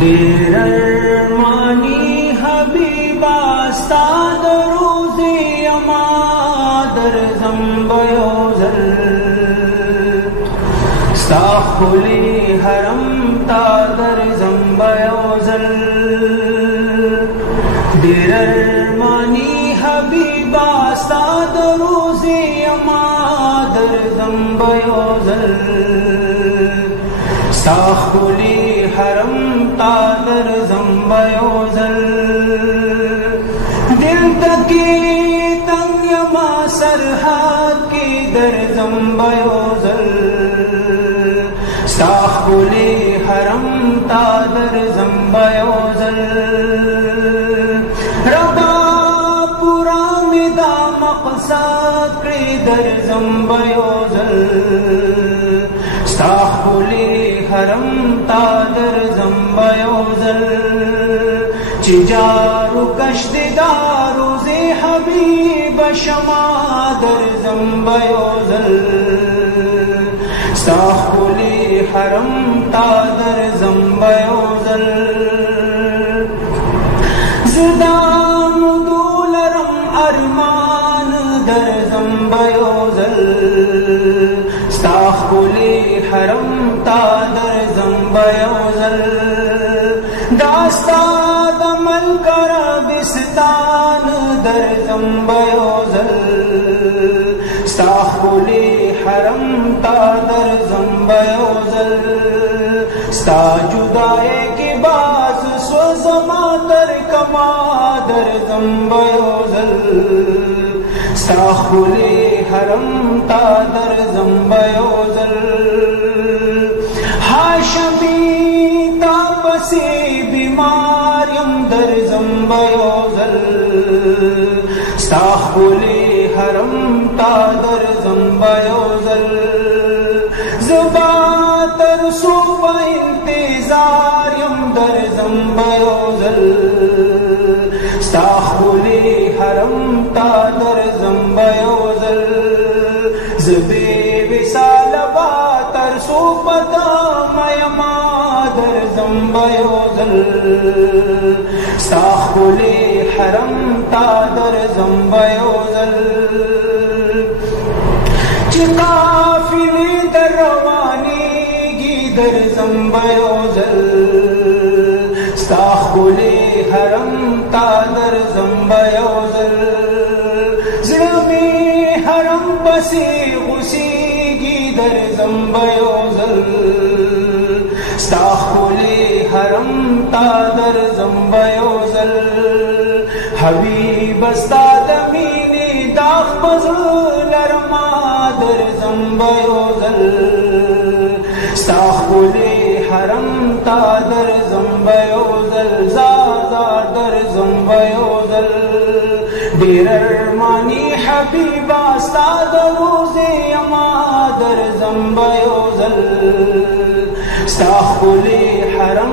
دیر ارمانی حبیبا ستا در روزی اما در زنبیوزل ستا خلی حرم تا در زنبیوزل دیر ارمانی حبیبا ستا در روزی اما در زنبیوزل ستا خلی حرم تا در زنبیوزل دل تکی تنگ ما سرحد کی در زنبیوزل ستا خلی حرم تا در زنبیوزل ربا پورا مدا مقصد کی در زنبیوزل ستا خلی حرم تا در زنبیوزل چی جارو کشت دارو زی حبیب شما در زنبیوزل ستا خلی حرم تا در زنبیوزل زدام دولرم ارمان در زنبیوزل ستا خلی حرم تا در زنبیوزل داستا دمل کربستان در زنبیوزل ستا خلی حرم تا در زنبیوزل ستا جدائی کی باز سوزما در کما در زنبیوزل ستا خلی حرم تا در زنبیوزل هاشمی تا پسی بیماریم در زنبیوزل ستا خلی حرم تا در زنبیوزل زبا ترسو پا انتظاریم در زنبیوزل ستا خلی حرم تا در زنبیوزل زبی وصال با ترسو پتا میما در زنبیوزل ستا خلی حرم تا در زنبیوزل چی قافلی در روانیگی در زنبیوزل ستا خلی حرم تا در زنبیوزل زلمی حرم بسی غسیگی در زنبیوزل ستا خلی حرم تا در زنبیوزل حبیب ستا دمینی داغ بزل رما در زنبیوزل ستا خلی حرم تا در زنبیوزل زازار در زنبیوزل دیر ارمانی حبیبا ستا در روزی اما در زنبیوزل ستا خلی حرم